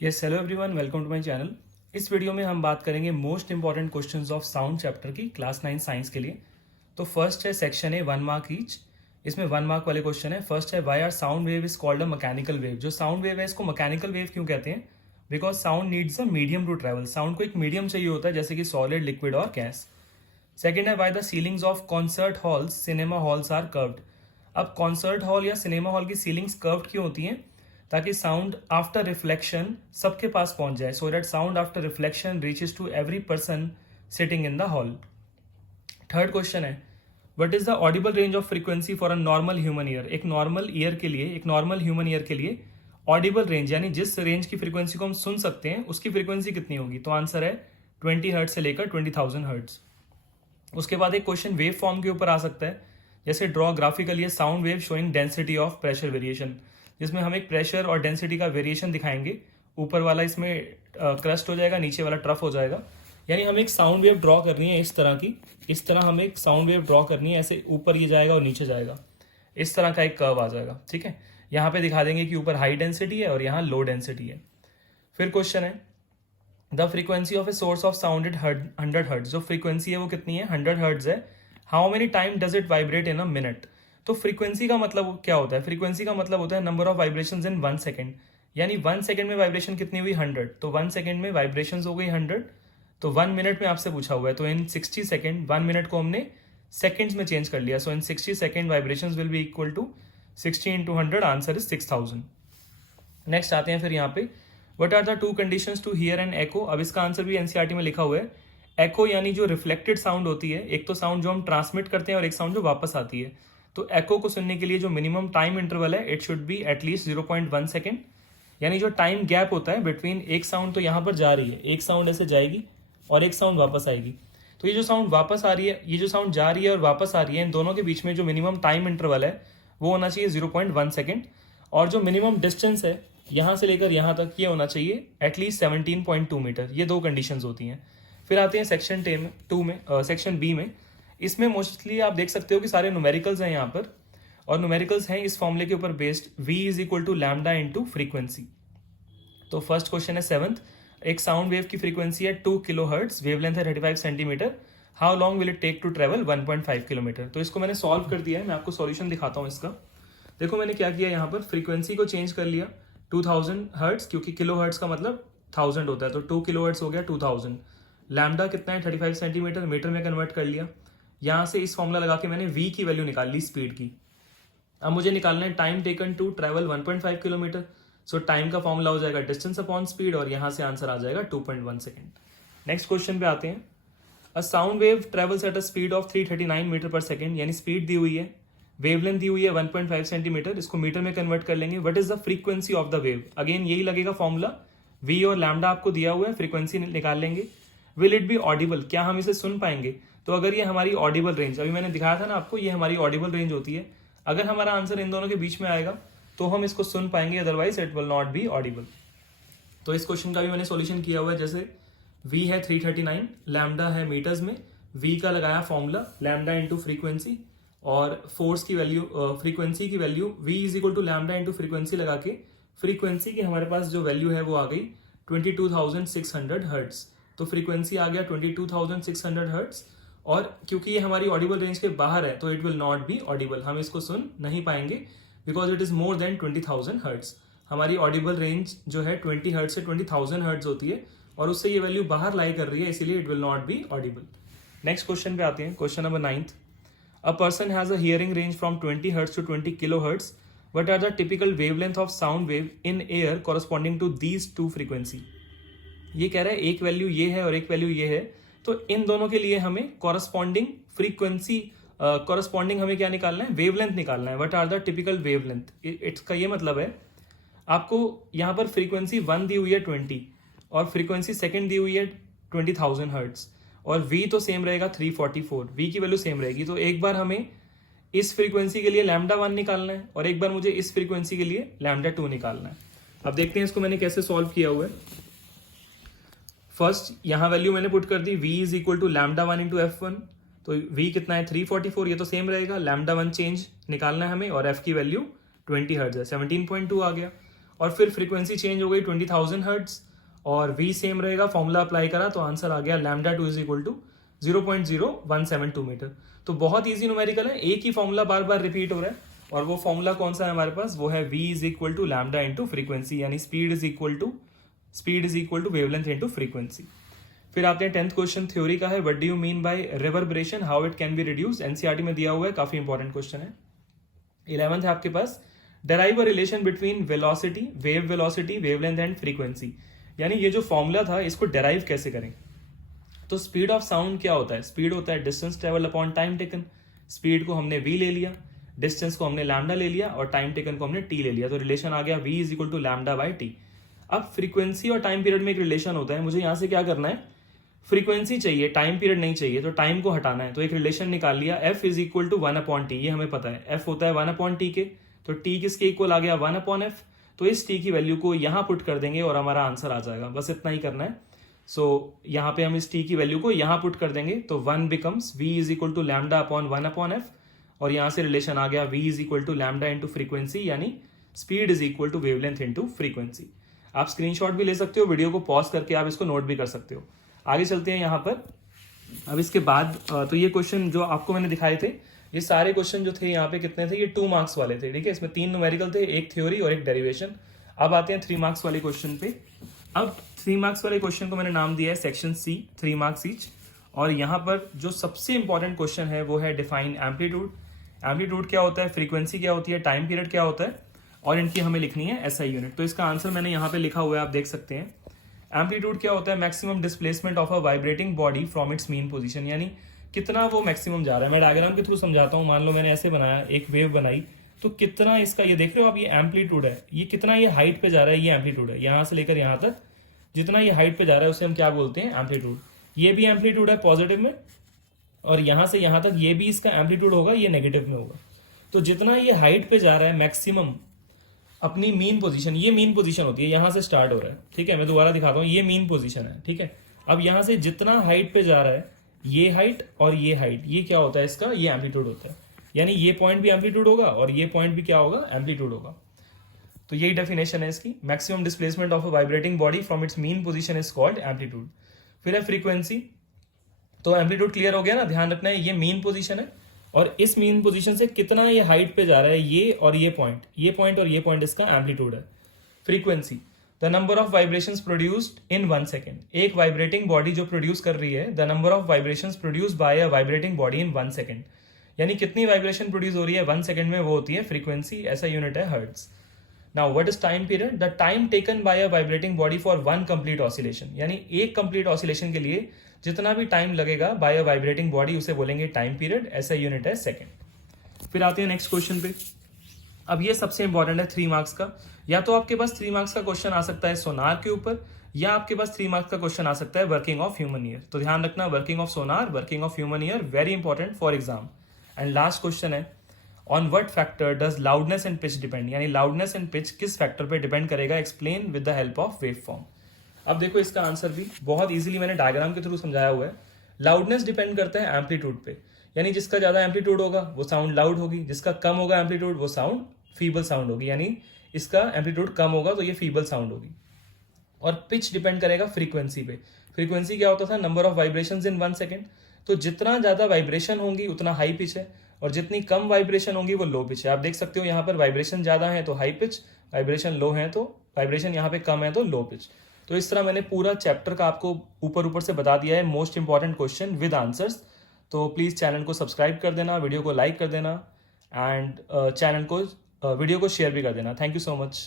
Yes hello everyone, welcome to my channel. इस video में हम बात करेंगे most important questions of sound chapter की क्लास 9 साइंस के लिए। तो फर्स्ट है सेक्शन है 1 मार्क ईच। इसमें 1 मार्क वाले क्वेश्चन है। फर्स्ट है why are sound wave is called a mechanical wave. जो साउंड वेव है इसको मैकेनिकल वेव क्यों कहते हैं? Because sound needs a medium to travel. Sound को एक मीडियम चाहिए होता है, जैसे कि सॉलिड, लिक्विड और गैस। सेकेंड है why the ceilings of concert halls, cinema halls are curved. अब कॉन्सर्ट हॉल या सिनेमा हॉल की सीलिंग्स कर्व्ड क्यों होती हैं? ताकि साउंड आफ्टर रिफ्लेक्शन सबके पास पहुंच जाए, so that sound after reflection reaches to every person sitting in the hall. Third question है what is the audible range of frequency for a normal human ear. एक नॉर्मल ह्यूमन ईयर के लिए Audible range यानी जिस range की frequency को हम सुन सकते हैं उसकी फ्रीक्वेंसी कितनी होगी? तो आंसर है 20 हर्ट्ज से लेकर 20,000 हर्ट्ज। उसके बाद एक क्वेश्चन वेव फॉर्म के ऊपर आ सकता है, जैसे draw graphically A sound wave showing density of pressure variation, जिसमें हम एक प्रेशर और डेंसिटी का वेरिएशन दिखाएंगे। ऊपर वाला इसमें क्रस्ट हो जाएगा, नीचे वाला ट्रफ हो जाएगा। यानी हमें एक साउंड वेव ड्रॉ करनी है इस तरह की, इस तरह हमें एक साउंड वेव ड्रॉ करनी है। ऐसे ऊपर ये जाएगा और नीचे जाएगा, इस तरह का एक कर्व आ जाएगा। ठीक है, यहाँ पे दिखा देंगे कि ऊपर हाई डेंसिटी है और यहाँ लो डेंसिटी है। फिर क्वेश्चन है the frequency of a source of sound eight 100 hertz. जो फ्रीक्वेंसी है वो कितनी है? 100 हर्ट्ज है। How many time does it vibrate in a minute. तो फ्रीक्वेंसी का मतलब क्या होता है? फ्रीक्वेंसी का मतलब होता है number of vibration in 1 second. यानी 1 सेकेंड में वाइब्रेशन कितनी हुई? 100। तो 1 सेकेंड में वाइब्रेशन हो गई 100। तो 1 मिनट में आपसे पूछा हुआ है, तो इन 60 सेकेंड 1 मिनट को हमने सेकेंड्स में चेंज कर लिया। So in 60 second vibration will be equal to 60 into 100। Answer is 6000। Next आते हैं फिर यहाँ पे what are the two conditions to hear an echo. अब इसका आंसर भी एनसीईआरटी में लिखा हुआ है। एको यानी जो रिफ्लेक्टेड साउंड होती है, एक तो साउंड जो हम ट्रांसमिट करते हैं और एक साउंड जो वापस आती है। तो एको को सुनने के लिए जो मिनिमम टाइम इंटरवल है it should be at least 0.1 second. यानी जो टाइम गैप होता है बिटवीन एक साउंड तो यहाँ पर जा रही है, एक साउंड ऐसे जाएगी और एक साउंड वापस आएगी। तो ये जो साउंड वापस आ रही है, ये जो साउंड जा रही है और वापस आ रही है, इन दोनों के बीच में जो मिनिमम टाइम इंटरवल है वो होना चाहिए 0.1 सेकेंड। और जो मिनिमम डिस्टेंस है यहाँ से लेकर यहाँ तक, ये होना चाहिए एटलीस्ट 17.2 मीटर। ये दो कंडीशंस होती हैं। फिर आते हैं सेक्शन सेक्शन बी में। इसमें मोस्टली आप देख सकते हो कि सारे न्यूमेरिकल्स हैं यहाँ पर, और न्यूमेरिकल्स हैं इस फॉर्मूले के ऊपर based, v is equal to lambda into frequency. तो फर्स्ट क्वेश्चन है 7th। एक साउंड वेव की फ्रीक्वेंसी है 2 किलो हर्ट्ज, वेवलेंथ है 35 centimetre. How long will it take to travel 1.5 kilometre. तो इसको मैंने सॉल्व कर दिया है, मैं आपको सॉल्यूशन दिखाता हूँ इसका। देखो मैंने क्या किया, यहाँ पर फ्रीक्वेंसी को चेंज कर लिया 2000 हर्ट्ज, क्योंकि किलो हर्ट्ज का मतलब 1000 होता है, तो 2 किलो हर्ट्ज हो गया 2000। लैम्डा कितना है? 35 सेंटीमीटर, मीटर में कन्वर्ट कर लिया। यहाँ से इस फॉर्मूला लगा के मैंने v की वैल्यू निकाल ली स्पीड की। अब मुझे निकालना है time taken to travel 1.5 kilometre. So time का फॉर्मूला हो जाएगा डिस्टेंस अपॉन स्पीड, और यहाँ से आंसर आ जाएगा 2.1 सेकेंड। नेक्स्ट क्वेश्चन पे आते हैं। A sound wave travels at a speed of 339 metre per second, यानी स्पीड दी हुई है, वेवलेंथ दी हुई है 1.5 सेंटीमीटर। इसको मीटर में कन्वर्ट कर लेंगे। What is the frequency of the wave? Again यही लगेगा फॉर्मूला, v और लैम्डा आपको दिया हुआ है, फ्रीक्वेंसी निकाल लेंगे। विल इट बी ऑडिबल, क्या हम इसे सुन पाएंगे? तो अगर ये हमारी ऑडिबल रेंज, अभी मैंने दिखाया था ना आपको, ये हमारी ऑडिबल रेंज होती है। अगर हमारा आंसर इन दोनों के बीच में आएगा तो हम इसको सुन पाएंगे, otherwise it will not be audible. तो इस क्वेश्चन का भी मैंने सॉल्यूशन किया हुआ है। जैसे v है 339, लैम्डा है मीटर्स में, v का लगाया फॉर्मूला लैम्डा इंटू फ्रीक्वेंसी, और फोर्स की वैल्यू, फ्रीक्वेंसी की value v is equal to lambda into frequency लगा के फ्रीक्वेंसी की हमारे पास जो वैल्यू है वो आ गई 22,600 हर्ट्ज। तो फ्रीक्वेंसी आ गया 22,600 हर्ट्ज, और क्योंकि ये हमारी ऑडिबल रेंज के बाहर है तो it will not be audible, हम इसको सुन नहीं पाएंगे because it is more than 20,000 hertz. हमारी ऑडिबल रेंज जो है 20 हर्ट्ज से 20,000 हर्ट्ज होती है, और उससे ये वैल्यू बाहर लाई कर रही है, इसीलिए it will not be audible. Next question पे आते हैं, question number 9th। A person has a hearing range from 20 hertz to 20 kilohertz. What are the typical wavelength of sound wave in air corresponding to these two frequency? ये कह रहा है एक value ये है और एक वैल्यू ये है, तो इन दोनों के लिए हमें कॉरस्पॉन्डिंग फ्रीक्वेंसी, कॉरस्पॉन्डिंग हमें क्या निकालना है? वेवलेंथ निकालना है। What are the typical wavelength? इसका ये मतलब है आपको यहाँ पर फ्रीक्वेंसी 1 दी हुई है 20 और फ्रीक्वेंसी सेकंड दी हुई है 20,000 हर्ट्ज, और v तो सेम रहेगा 344, v की वैल्यू सेम रहेगी। तो एक बार हमें इस फ्रीक्वेंसी के लिए लैम्डा 1 निकालना है और एक बार मुझे इस फ्रीक्वेंसी के लिए लैम्डा 2 निकालना है। अब देखते हैं इसको मैंने कैसे सॉल्व किया हुआ है। फर्स्ट यहाँ वैल्यू मैंने पुट कर दी, v is equal to lambda 1 into f1। तो v कितना है? 344, ये तो सेम रहेगा। लैम्डा 1 चेंज निकालना है हमें, और f की वैल्यू 20 हर्ट्ज है, 17.2 आ गया। और फिर फ्रीक्वेंसी चेंज हो गई 20,000 हर्ट्ज और v सेम रहेगा, फॉर्मूला अप्लाई करा तो आंसर आ गया lambda 2 is equal to 0.0172 metre. तो बहुत ईजी न्यूमेरिकल है, एक ही फॉर्मूला बार बार रिपीट हो रहा है और वो फॉर्मूला कौन सा है हमारे पास, वो है v is equal to lambda into frequency, यानी speed is equal to wavelength into frequency. फिर आते हैं 10th क्वेश्चन थ्योरी का है, what do you mean by reverberation, how it can be reduce, NCERT में दिया हुआ है, काफी इंपॉर्टेंट क्वेश्चन है। 11th है आपके पास, derive a relation between velocity, wavelength and frequency, यानी ये जो फॉर्मूला था इसको डेराइव कैसे करें। तो स्पीड ऑफ साउंड क्या होता है, स्पीड होता है distance travel upon time taken. Speed को हमने v ले लिया, डिस्टेंस को हमने लैम्डा ले लिया और टाइम टेकन को हमने t ले लिया, तो रिलेशन आ गया v is equal to lambda by T. अब फ्रीक्वेंसी और टाइम पीरियड में एक रिलेशन होता है, मुझे यहां से क्या करना है, फ्रीक्वेंसी चाहिए, टाइम पीरियड नहीं चाहिए, तो टाइम को हटाना है, तो एक रिलेशन निकाल लिया, f is equal to 1/t, ये हमें पता है f होता है 1/t के, तो t किसके इक्वल आ गया 1/f, तो इस t की वैल्यू को यहां पुट कर देंगे और हमारा आंसर आ जाएगा, बस इतना ही करना है। सो यहाँ पे हम इस t की वैल्यू को यहां पुट कर देंगे तो 1 becomes v is equal to lambda upon 1/f और यहां से रिलेशन आ गया v is equal to lambda into frequency, यानी speed is equal to wavelength into frequency. आप स्क्रीनशॉट भी ले सकते हो, वीडियो को पॉज करके आप इसको नोट भी कर सकते हो। आगे चलते हैं यहाँ पर। अब इसके बाद तो ये क्वेश्चन जो आपको मैंने दिखाए थे, ये सारे क्वेश्चन जो थे यहाँ पे कितने थे, ये 2 मार्क्स वाले थे, ठीक है। इसमें 3 न्यूमेरिकल थे, एक थ्योरी और एक डेरिवेशन। अब आते हैं 3 मार्क्स वाले क्वेश्चन पे। अब 3 मार्क्स वाले क्वेश्चन को मैंने नाम दिया है सेक्शन सी, 3 मार्क्स ईच। और यहाँ पर जो सबसे इंपॉर्टेंट क्वेश्चन है वो है डिफाइन एम्पलीट्यूड। एम्पलीट्यूड क्या होता है, फ्रीक्वेंसी क्या होती है, टाइम पीरियड क्या होता है, और इनकी हमें लिखनी है एसआई यूनिट। तो इसका आंसर मैंने यहाँ पे लिखा हुआ है, आप देख सकते हैं। एम्पलीट्यूड क्या होता है, maximum displacement of a vibrating body from its mean position, यानी कितना वो मैक्सिमम जा रहा है। मैं डायग्राम के थ्रू समझाता हूँ। मान लो मैंने ऐसे बनाया, एक वेव बनाई, तो कितना इसका, ये देख रहे हो आप, ये एम्पलीट्यूड है, ये कितना ये हाइट पे जा रहा है, ये एम्पलीट्यूड है। यहाँ से लेकर यहाँ तक जितना ये हाइट पे जा रहा है उसे हम क्या बोलते हैं, एम्पलीट्यूड। ये भी एम्पलीट्यूड है पॉजिटिव में, और यहाँ से यहाँ तक ये भी इसका एम्पलीट्यूड होगा, ये नेगेटिव में होगा। तो जितना ये हाइट पे जा रहा है मैक्सिमम अपनी मीन पोजीशन, ये मीन पोजीशन होती है, यहां से स्टार्ट हो रहा है, ठीक है। मैं दोबारा दिखाता हूँ, ये मीन पोजीशन है, ठीक है। अब यहां से जितना हाइट पे जा रहा है, ये हाइट और ये हाइट, ये क्या होता है इसका, ये एम्पलीट्यूड होता है। यानी ये पॉइंट भी एम्पलीट्यूड होगा और ये पॉइंट भी क्या होगा, एम्पलीट्यूड होगा। तो यही डेफिनेशन है इसकी, maximum displacement of a vibrating body from its mean position is called amplitude. फिर है फ्रीक्वेंसी। तो एम्पलीट्यूड क्लियर हो गया ना, ध्यान रखना है ये मीन पोजीशन है और इस मीन पोजीशन से कितना ये हाइट पे जा रहा है, ये और ये पॉइंट और ये पॉइंट इसका एम्पलीट्यूड है। Frequency, the number of vibrations produced in 1 second, एक वाइब्रेटिंग बॉडी जो प्रोड्यूस कर रही है, the number of vibrations produced by a vibrating body in 1 second, यानी कितनी वाइब्रेशन प्रोड्यूस हो रही है 1 सेकेंड में, वो होती है फ्रीक्वेंसी। ऐसा यूनिट है hertz. Now what is time period, the time taken by a vibrating body for 1 complete oscillation, यानी एक कंप्लीट ऑसिलेशन के लिए जितना भी टाइम लगेगा बाय अ वाइब्रेटिंग बॉडी उसे बोलेंगे टाइम पीरियड। ऐसा यूनिट है सेकंड। फिर आते हैं नेक्स्ट क्वेश्चन पे। अब ये सबसे इंपॉर्टेंट है 3 मार्क्स का। या तो आपके पास 3 मार्क्स का क्वेश्चन आ सकता है सोनार के ऊपर, या आपके पास 3 मार्क्स का क्वेश्चन आ सकता है वर्किंग ऑफ ह्यूमन ईयर। तो ध्यान रखना, working of sonar, working of human ear, very important for exam. And last question है, on what factor does loudness and pitch depend, यानी लाउडनेस एंड पिच किस factor पे depend करेगा, explain with the help of wave form. अब देखो इसका answer भी बहुत इजीली मैंने डायग्राम के थ्रू समझाया हुआ है। लाउडनेस डिपेंड करता है एम्पलीट्यूड पे, यानी जिसका ज्यादा एम्पलीट्यूड होगा वो साउंड लाउड होगी, जिसका कम होगा एम्पलीट्यूड वो साउंड फीबल साउंड होगी, यानी इसका एम्पलीट्यूड कम होगा तो ये फीबल साउंड होगी। और पिच डिपेंड करेगा फ्रीक्वेंसी पे। फ्रीक्वेंसी क्या होता था, number of vibrations in 1 second. तो जितना ज्यादा वाइब्रेशन होंगी उतना हाई पिच है, और जितनी कम वाइब्रेशन होंगी वो लो पिच है। आप देख सकते हो यहाँ पर वाइब्रेशन ज्यादा है तो हाई पिच, वाइब्रेशन लो है तो वाइब्रेशन यहाँ पे कम है तो लो पिच। तो इस तरह मैंने पूरा चैप्टर का आपको ऊपर से बता दिया है, most important question with answers. तो प्लीज चैनल को सब्सक्राइब कर देना, वीडियो को लाइक कर देना, एंड वीडियो को शेयर भी कर देना। Thank you so much.